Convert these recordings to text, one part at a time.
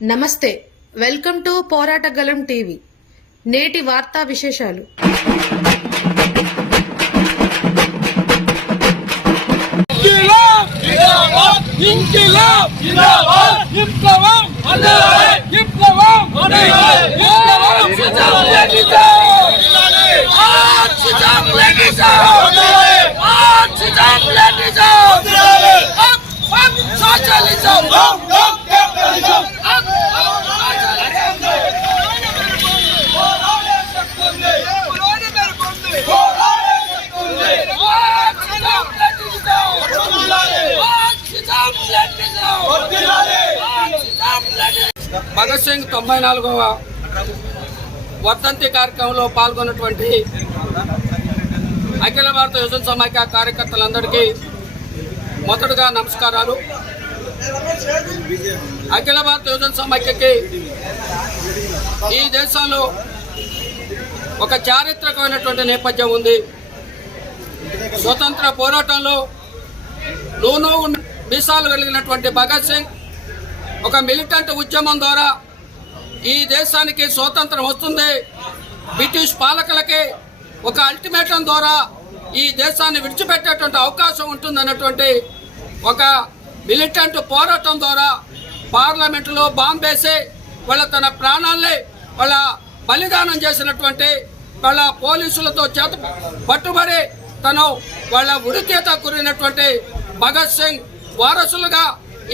నమస్తే, welcome to పోరాటగలం TV. నేటి వార్తా విశేషాలు. భగత్ సింగ్ 94వ వర్ధంతి కార్యక్రమంలో పాల్గొన్నటువంటి అఖిల భారత యువజన సమాఖ్య కార్యకర్తలందరికీ మొదటగా నమస్కారాలు. అఖిల భారత యువజన సమాఖ్యకి ఈ దేశంలో ఒక చారిత్రకమైనటువంటి నేపథ్యం ఉంది. స్వతంత్ర పోరాటంలో నూనె మీసాలు కలిగినటువంటి భగత్ సింగ్ ఒక మిలిటెంట్ ఉద్యమం ద్వారా ఈ దేశానికి స్వాతంత్రం వస్తుంది, బ్రిటిష్ పాలకులకి ఒక అల్టిమేటం ద్వారా ఈ దేశాన్ని విడిచిపెట్టేటువంటి అవకాశం ఉంటుందన్నటువంటి ఒక మిలిటెంట్ పోరాటం ద్వారా పార్లమెంటులో బాంబేసి వాళ్ళ తన ప్రాణాల్ని వాళ్ళ బలిదానం చేసినటువంటి వాళ్ళ పోలీసులతో చేత పట్టుబడి తను వాళ్ళ ఉరితీత కూరినటువంటి భగత్ సింగ్ వారసులుగా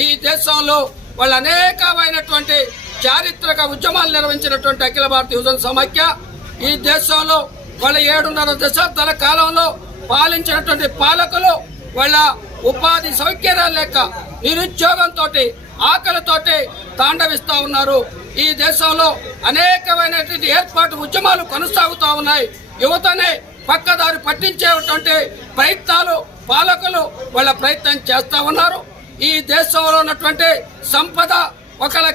ఈ దేశంలో వాళ్ళు అనేకమైనటువంటి చారిత్రక ఉద్యమాలు నిర్వహించినటువంటి అఖిల భారత యువజన సమాఖ్య ఈ దేశంలో వాళ్ళ 7.5 దశాబ్దాల కాలంలో పాలించినటువంటి పాలకులు వాళ్ళ ఉపాధి సౌకర్యాలు లేక నిరుద్యోగంతో ఆకలితోటి తాండవిస్తూ ఉన్నారు. ఈ దేశంలో అనేకమైనటువంటి ఏర్పాటు ఉద్యమాలు కొనసాగుతూ ఉన్నాయి. యువతనే పక్కదారి పట్టించేటువంటి ప్రయత్నాలు పాలకులు వాళ్ళ ప్రయత్నం చేస్తూ ఉన్నారు. ఈ దేశంలో ఉన్నటువంటి సంపద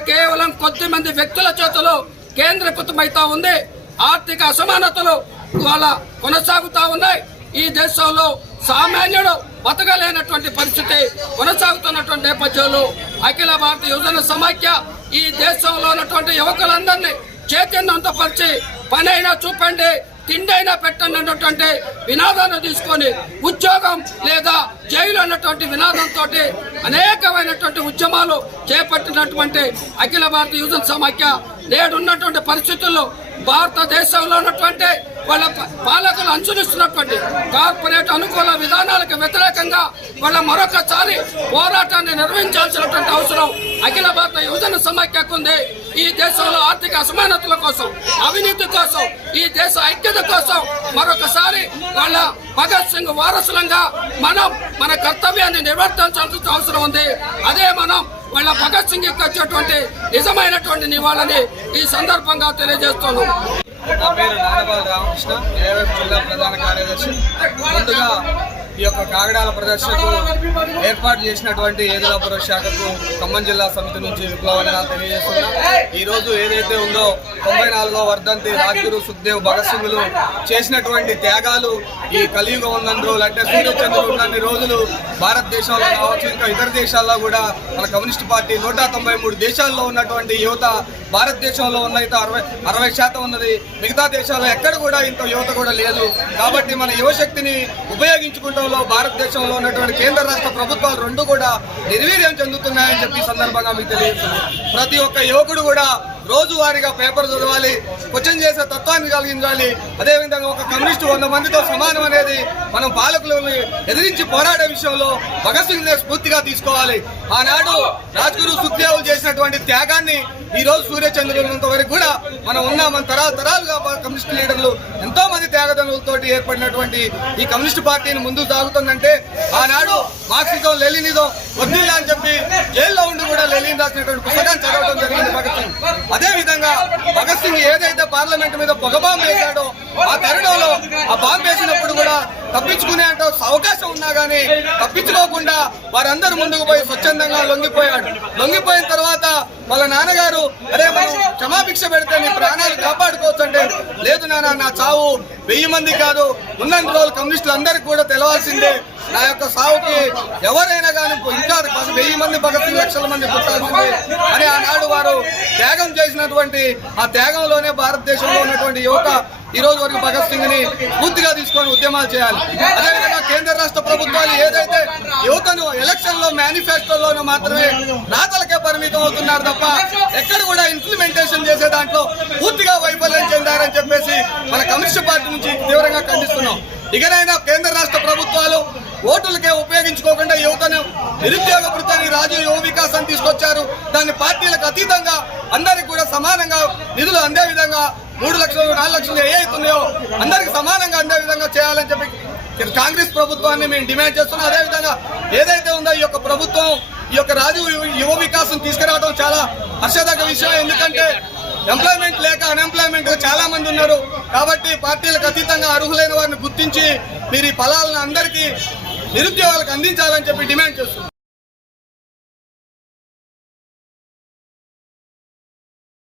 కేవలం కొద్ది మంది వ్యక్తుల చేతిలో కేంద్రీకృతమైతా ఉంది. ఆర్థిక అసమానతలు వాళ్ళ కొనసాగుతా ఉన్నాయి. ఈ దేశంలో సామాన్యుడు బతకలేనటువంటి పరిస్థితి కొనసాగుతున్నటువంటి నేపథ్యంలో అఖిల భారత యువజన సమాఖ్య ఈ దేశంలో ఉన్నటువంటి యువకులందరినీ చైతన్యవంతపరిచి పనైనా చూపండి, తిండైనా పెట్టండి అన్నటువంటి వినాదాన్ని తీసుకొని ఉద్యోగం లేదా జైలు అన్నటువంటి వినాదంతో అనేకమైనటువంటి ఉద్యమాలు చేపట్టినటువంటి అఖిల భారత యువజన సమాఖ్య నేడున్నటువంటి పరిస్థితుల్లో భారతదేశంలో ఉన్నటువంటి వాళ్ళ పాలకులు అనుసరిస్తున్నటువంటి కార్పొరేట్ అనుకూల విధానాలకు వ్యతిరేకంగా వాళ్ళ మరొకసారి పోరాటాన్ని నిర్వహించాల్సినటువంటి అవసరం అఖిల భారత యువజన సమాఖ్యకు ఉంది. ఈ దేశంలో ఆర్థిక అసమానతల కోసం, అవినీతి కోసం, ఈ దేశ ఐక్యత కోసం మరొకసారి వాళ్ళ భగత్ సింగ్ వారసులంగా మనం మన కర్తవ్యాన్ని నిర్వర్తించాల్సిన అవసరం ఉంది. అదే మనం వాళ్ళ భగత్ సింగ్ వచ్చేటువంటి నిజమైనటువంటి నివాళని ఈ సందర్భంగా తెలియజేస్తున్నాం. నా పేరు నానబాల రామకృష్ణ, ఏఎఫ్ జిల్లా ప్రధాన కార్యదర్శి. ముందుగా ఈ యొక్క కాగడాల ప్రదర్శనకు ఏర్పాటు చేసినటువంటి ఏదులాపుర శాఖకు ఖమ్మం జిల్లా సమితి నుంచి విప్లవాలు తెలియజేస్తున్నా. ఈ రోజు ఏదైతే ఉందో 94వ వర్ధంతి రాజ్గురు సుఖ్దేవ్ భగత్ సింగ్లు చేసినటువంటి త్యాగాలు ఈ కలియుగం ఉన్నన్ని రోజులు అంటే సూర్యచంద్రులు ఉన్నన్ని రోజులు భారతదేశంలో కావచ్చు, ఇంకా ఇతర దేశాల్లో కూడా మన కమ్యూనిస్ట్ పార్టీ 193 దేశాల్లో ఉన్నటువంటి యువత భారతదేశంలో ఉన్న 60% ఉన్నది. మిగతా దేశాల్లో ఎక్కడ కూడా ఇంత యువత కూడా లేదు. కాబట్టి మన యువశక్తిని ఉపయోగించుకుంటంలో భారతదేశంలో ఉన్నటువంటి కేంద్ర రాష్ట్ర ప్రభుత్వాలు రెండు కూడా నిర్వీర్యం చెందుతున్నాయని చెప్పి సందర్భంగా మీకు తెలియజేస్తుంది. ప్రతి ఒక్క యువకుడు కూడా రోజువారీగా పేపర్ చదవాలి, క్వశ్చన్ చేసే తత్వాన్ని కలిగించాలి. అదేవిధంగా ఒక కమ్యూనిస్టు 100 మందితో సమానం అనేది మనం పాలకులను ఎదిరించి పోరాడే విషయంలో భగత్ సింగ్ స్ఫూర్తిగా తీసుకోవాలి. ఆనాడు రాజ్గురు సుఖ్దేవ్ చేసినటువంటి త్యాగాన్ని ఈ రోజు సూర్యచంద్రులంత వరకు కూడా మనం మన తరాలుగా కమ్యూనిస్ట్ లీడర్లు ఎంతో మంది త్యాగదనులతో ఏర్పడినటువంటి ఈ కమ్యూనిస్ట్ పార్టీని ముందుకు సాగుతుందంటే ఆనాడు మార్క్సిజం లెనినిజం వద్దిల్లా అని చెప్పి జైల్లో ఉండి కూడా లెనిన్ రాసినటువంటి పుస్తకాన్ని చదవడం జరిగింది భగత్ సింగ్. అదేవిధంగా భగత్ సింగ్ ఏదైతే పార్లమెంట్ మీద పొగబాంబు వేశాడో ఆ తరుణంలో ఆ బాంబు వేసినప్పుడు కూడా తప్పించుకునే అంటే అవకాశం ఉన్నా గానీ తప్పించుకోకుండా వారందరూ ముందుకు పోయి స్వచ్ఛందంగా లొంగిపోయాడు. లొంగిపోయిన తర్వాత వాళ్ళ నాన్నగారు అరే మనం క్షమాభిక్ష పెడితే నీ ప్రాణాలు కాపాడుకోవచ్చు అంటే లేదు నాన్న, నా చావు 1000 మంది కాదు, ఉన్నన్ని రోజులు కమ్యూనిస్టులు అందరికీ కూడా తెలవాల్సిందే. నా యొక్క సావుకి ఎవరైనా కానీ ఇంకా 1000 మంది భగత్ సింగ్ లక్షల మంది పుట్టాల్సిందే అని ఆనాడు వారు త్యాగం చేసినటువంటి ఆ త్యాగంలోనే భారతదేశంలో ఉన్నటువంటి యువత ఈ రోజు వరకు భగత్ సింగ్ ని పూర్తిగా తీసుకొని ఉద్యమాలు చేయాలి. అదేవిధంగా కేంద్ర రాష్ట్ర ప్రభుత్వాలు ఏదైతే యువతను ఎలక్షన్ లో మేనిఫెస్టోలోనూ మాత్రమే రాతలకే పరిమితం అవుతున్నారు తప్ప ఎక్కడ కూడా ఇంప్లిమెంటేషన్ చేసే దాంట్లో పూర్తిగా వైఫల్యం చెందారని చెప్పేసి మన కమ్యూనిస్ట్ పార్టీ నుంచి తీవ్రంగా ఖండిస్తున్నాం. ఇకనైనా కేంద్ర రాష్ట్ర ప్రభుత్వాలు ఓటులకే ఉపయోగించుకోకుండా యువతను నిరుద్యోగ వృత్తిని రాజీవ్ యువ వికాసం తీసుకొచ్చారు. దాన్ని పార్టీలకు అతీతంగా అందరికి కూడా సమానంగా నిధులు అందే విధంగా 3 లక్షలు 4 లక్షలు ఏ అవుతున్నాయో అందరికి సమానంగా అందే విధంగా చేయాలని చెప్పి కాంగ్రెస్ ప్రభుత్వాన్ని మేము డిమాండ్ చేస్తున్నాం. అదేవిధంగా ఏదైతే ఉందో ఈ యొక్క ప్రభుత్వం ఈ యొక్క రాజీవ్ యువ వికాసం తీసుకురావడం చాలా హర్షదగ్గ విషయం. ఎందుకంటే ఎంప్లాయ్మెంట్ లేక అన్ఎంప్లాయ్మెంట్ చాలా మంది ఉన్నారు. కాబట్టి పార్టీలకు అతీతంగా అర్హులైన వారిని గుర్తించి మీరు ఈ ఫలాలను అందరికీ నిరుద్యోగాలకు అందించాలని చెప్పి డిమాండ్ చేస్తున్నారు.